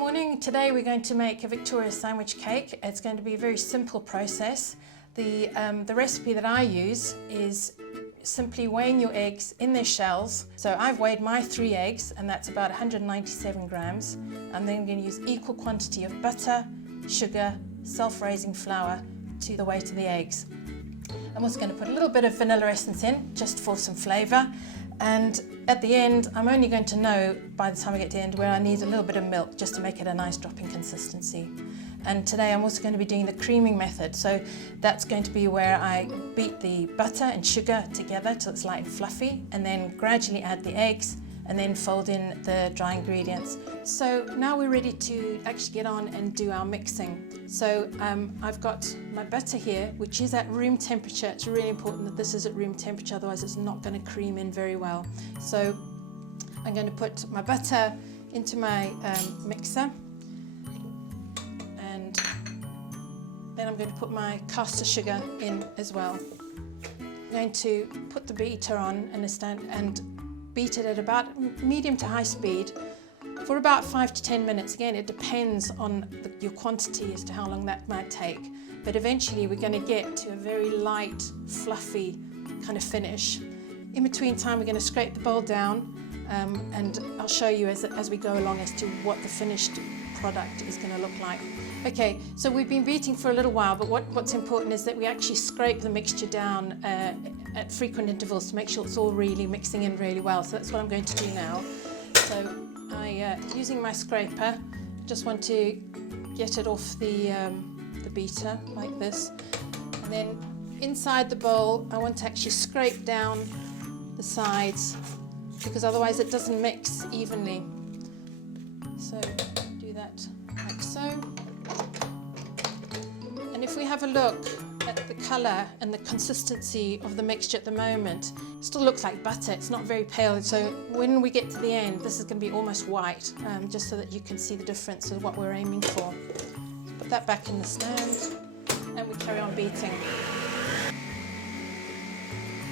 morning. Today we're going to make a Victoria sandwich cake. It's going to be a very simple process. The recipe that I use is simply weighing your eggs in their shells. So I've weighed my 3 eggs and that's about 197 grams. I'm then going to use equal quantity of butter, sugar, self-raising flour to the weight of the eggs. I'm also going to put a little bit of vanilla essence in just for some flavour. And at the end, I'm only going to know by the time I get to the end where I need a little bit of milk just to make it a nice dropping consistency. And today I'm also going to be doing the creaming method. So that's going to be where I beat the butter and sugar together till it's light and fluffy, and then gradually add the eggs and then fold in the dry ingredients. So now we're ready to actually get on and do our mixing. So I've got my butter here, which is at room temperature. It's really important that this is at room temperature, otherwise it's not going to cream in very well. So I'm going to put my butter into my mixer, and then I'm going to put my caster sugar in as well. I'm going to put the beater on and beat it at about medium to high speed for about 5 to 10 minutes. Again, it depends on your quantity as to how long that might take. But eventually we're going to get to a very light, fluffy kind of finish. In between time, we're going to scrape the bowl down and I'll show you as we go along as to what the finished product is going to look like. Okay, so we've been beating for a little while, but what's important is that we actually scrape the mixture down at frequent intervals to make sure it's all really mixing in really well. So that's what I'm going to do now. So using my scraper, just want to get it off the beater like this. And then inside the bowl, I want to actually scrape down the sides because otherwise it doesn't mix evenly. So do that like so. And if we have a look at the colour and the consistency of the mixture at the moment, it still looks like butter. It's not very pale. So when we get to the end, this is going to be almost white, just so that you can see the difference of what we're aiming for. Put that back in the stand and we carry on beating.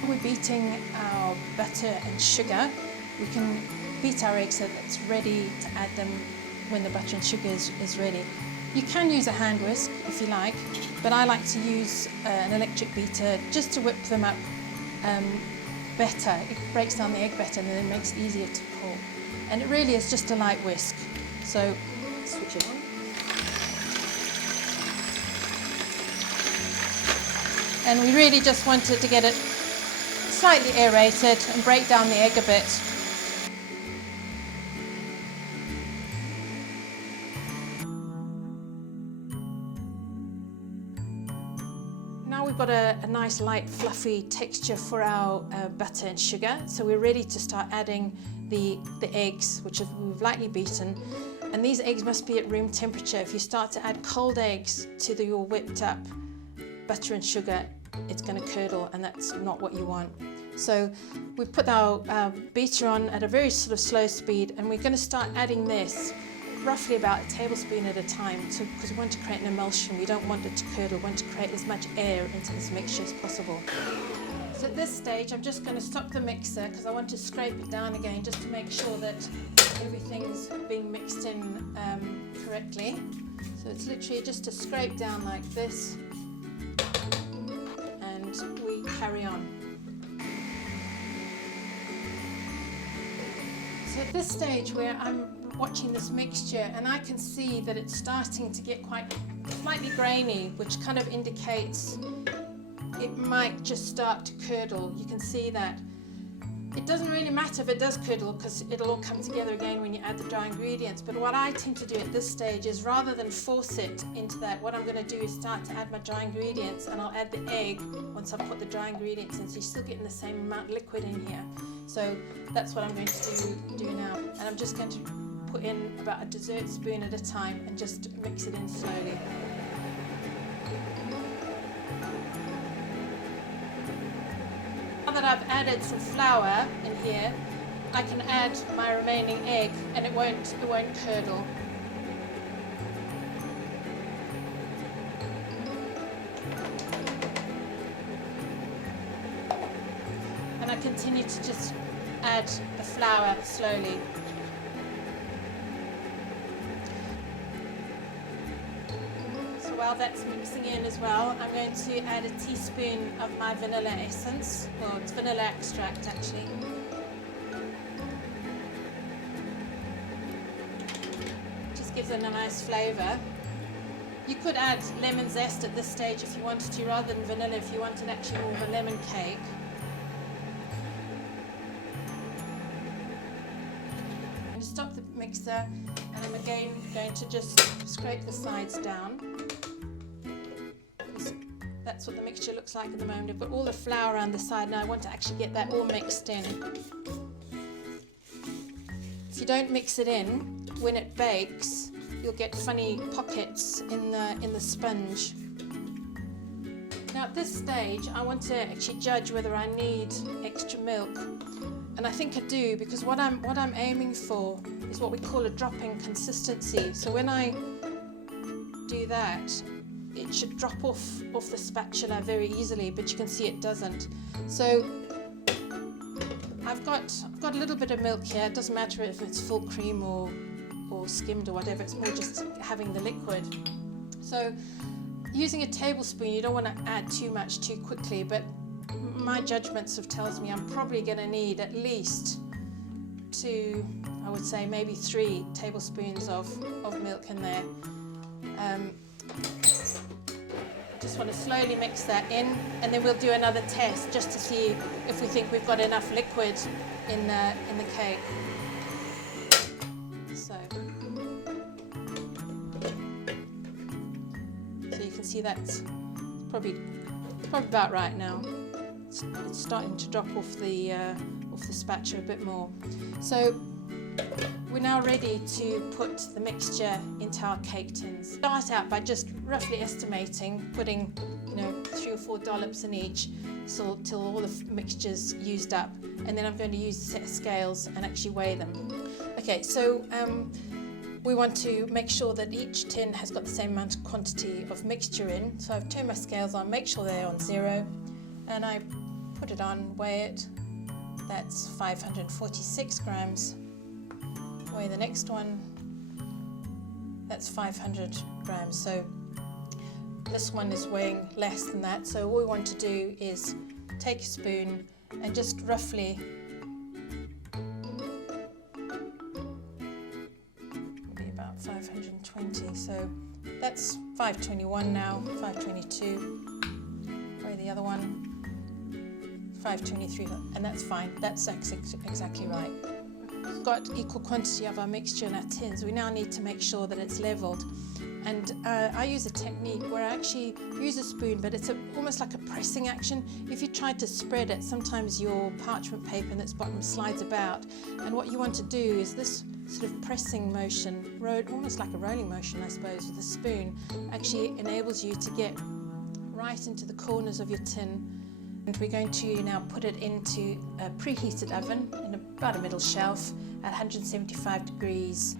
We're beating our butter and sugar. We can beat our eggs so that it's ready to add them when the butter and sugar is ready. You can use a hand whisk if you like, but I like to use an electric beater just to whip them up better. It breaks down the egg better and then it makes it easier to pull. And it really is just a light whisk. So switch it on. And we really just wanted to get it slightly aerated and break down the egg a bit. Now we've got a nice light fluffy texture for our butter and sugar, so we're ready to start adding the eggs, which we've lightly beaten. And these eggs must be at room temperature. If you start to add cold eggs to your whipped up butter and sugar, it's going to curdle, and that's not what you want. So we've put our beater on at a very sort of slow speed, and we're going to start adding this roughly about a tablespoon at a time, because we want to create an emulsion. We don't want it to curdle. We want to create as much air into this mixture as possible. So at this stage, I'm just going to stop the mixer because I want to scrape it down again just to make sure that everything's being mixed in correctly. So it's literally just to scrape down like this, and we carry on. So at this stage where I'm watching this mixture and I can see that it's starting to get quite slightly grainy, which kind of indicates it might just start to curdle. You can see that. It doesn't really matter if it does curdle because it'll all come together again when you add the dry ingredients. But what I tend to do at this stage is rather than force it into that, what I'm going to do is start to add my dry ingredients, and I'll add the egg once I've put the dry ingredients in, so you're still getting the same amount of liquid in here. So that's what I'm going to do now. And I'm just going to put in about a dessert spoon at a time and just mix it in slowly. Now that I've added some flour in here, I can add my remaining egg and it won't curdle. And I continue to just add the flour slowly. while that's mixing in as well, I'm going to add a teaspoon of my vanilla essence. Well, it's vanilla extract actually. Just gives it a nice flavour. You could add lemon zest at this stage if you wanted to, rather than vanilla, if you wanted actually more of a lemon cake. Stop the mixer, and I'm again going to just scrape the sides down. That's what the mixture looks like at the moment. I've put all the flour around the side, and I want to actually get that all mixed in. If you don't mix it in, when it bakes, you'll get funny pockets in the sponge. Now at this stage, I want to actually judge whether I need extra milk. And I think I do, because what I'm aiming for is what we call a drop-in consistency. So when I do that, it should drop off the spatula very easily, but you can see it doesn't. So I've got a little bit of milk here. It doesn't matter if it's full cream or skimmed or whatever. It's more just having the liquid. So using a tablespoon, you don't want to add too much too quickly, but my judgment sort of tells me I'm probably going to need at least 2, I would say maybe 3 tablespoons of milk in there. Just want to slowly mix that in, and then we'll do another test just to see if we think we've got enough liquid in the cake. So you can see that's probably about right now. It's starting to drop off the spatula a bit more. So we're now ready to put the mixture into our cake tins. Start out by just roughly estimating, putting 3 or 4 dollops in each, till all the mixture's used up, and then I'm going to use a set of scales and actually weigh them. Okay, so we want to make sure that each tin has got the same amount of quantity of mixture in. So I've turned my scales on, make sure they're on 0, and I put it on, weigh it. That's 546 grams. Weigh the next one. That's 500 grams. So this one is weighing less than that. So all we want to do is take a spoon and just roughly maybe about 520. So that's 521 now, 522. Weigh the other one. 523, and that's fine. That's exactly right. We've got equal quantity of our mixture in our tins. We now need to make sure that it's leveled. And I use a technique where I actually use a spoon, but it's almost like a pressing action. If you try to spread it, sometimes your parchment paper in its bottom slides about. And what you want to do is this sort of pressing motion, almost like a rolling motion, I suppose, with a spoon, actually enables you to get right into the corners of your tin. And we're going to now put it into a preheated oven in about a middle shelf at 175 degrees.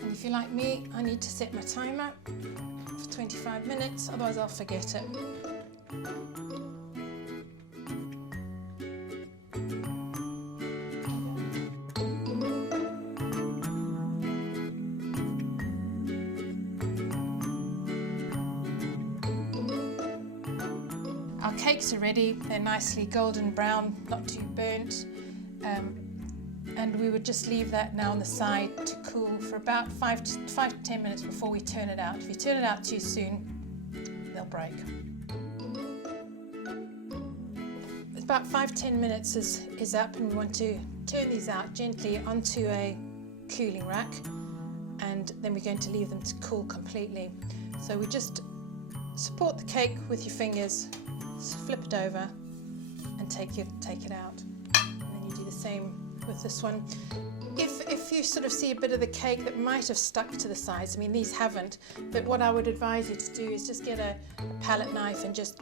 And if you're like me, I need to set my timer for 25 minutes, otherwise I'll forget it. Our cakes are ready. They're nicely golden brown, not too burnt. And we would just leave that now on the side to cool for about 5 to 10 minutes before we turn it out. If you turn it out too soon, they'll break. About 5-10 minutes is up, and we want to turn these out gently onto a cooling rack, and then we're going to leave them to cool completely. So we just support the cake with your fingers, flip it over and take it out. And then you do the same with this one. If you sort of see a bit of the cake that might have stuck to the sides, I mean these haven't, but what I would advise you to do is just get a palette knife and just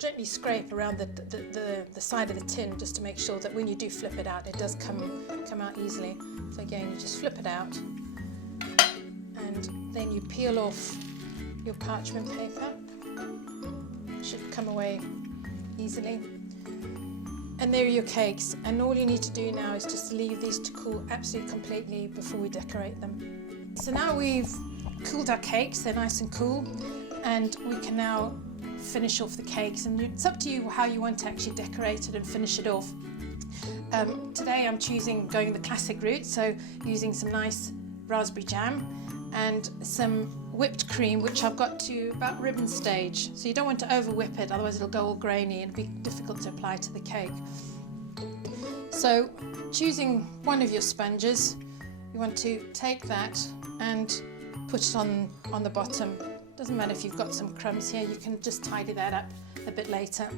gently scrape around the side of the tin, just to make sure that when you do flip it out, it does come out easily. So again, you just flip it out, and then you peel off your parchment paper. It should come away easily. And there are your cakes, and all you need to do now is just leave these to cool absolutely completely before we decorate them. So now we've cooled our cakes, they're nice and cool, and we can now finish off the cakes, and it's up to you how you want to actually decorate it and finish it off. Today I'm going the classic route, so using some nice raspberry jam and some whipped cream, which I've got to about ribbon stage. So you don't want to over whip it, otherwise it'll go all grainy and it'll be difficult to apply to the cake. So choosing one of your sponges, you want to take that and put it on the bottom. Doesn't matter if you've got some crumbs here, you can just tidy that up a bit later.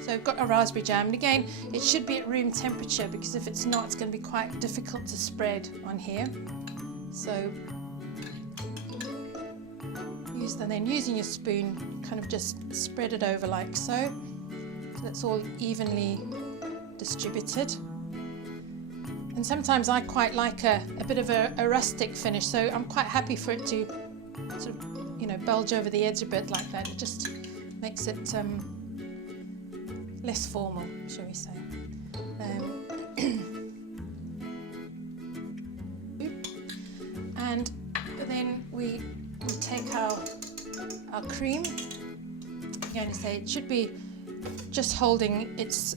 So I've got a raspberry jam, and again it should be at room temperature, because if it's not, it's going to be quite difficult to spread on here. So then using your spoon, kind of just spread it over like so, so that's all evenly distributed. And sometimes I quite like a bit of a rustic finish, so I'm quite happy for it to sort of, you know, bulge over the edge a bit like that. It just makes it less formal, shall we say. And then we take our cream. Again, I say it should be just holding its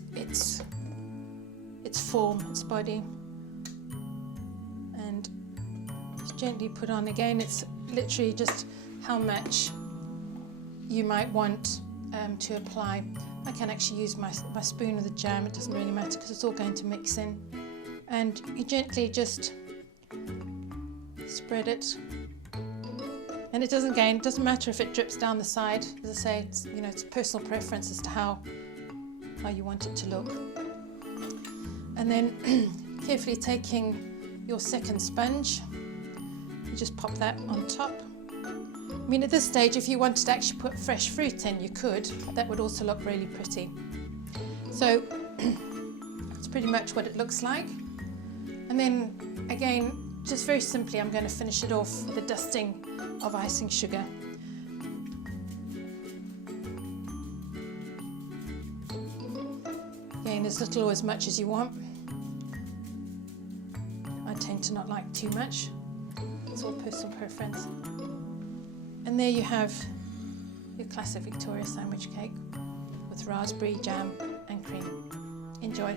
form, its body, and just gently put on. Again, it's literally just how much you might want to apply. I can actually use my spoon with the jam, it doesn't really matter because it's all going to mix in. And you gently just spread it. And it doesn't matter if it drips down the side. As I say, it's, you know, it's personal preference as to how you want it to look. And then carefully taking your second sponge, you just pop that on top. I mean, at this stage, if you wanted to actually put fresh fruit in, you could. That would also look really pretty. So that's pretty much what it looks like. And then again, just very simply, I'm going to finish it off with a dusting of icing sugar. Again, as little or as much as you want. I tend to not like too much. It's all personal preference. And there you have your classic Victoria sandwich cake with raspberry jam and cream. Enjoy.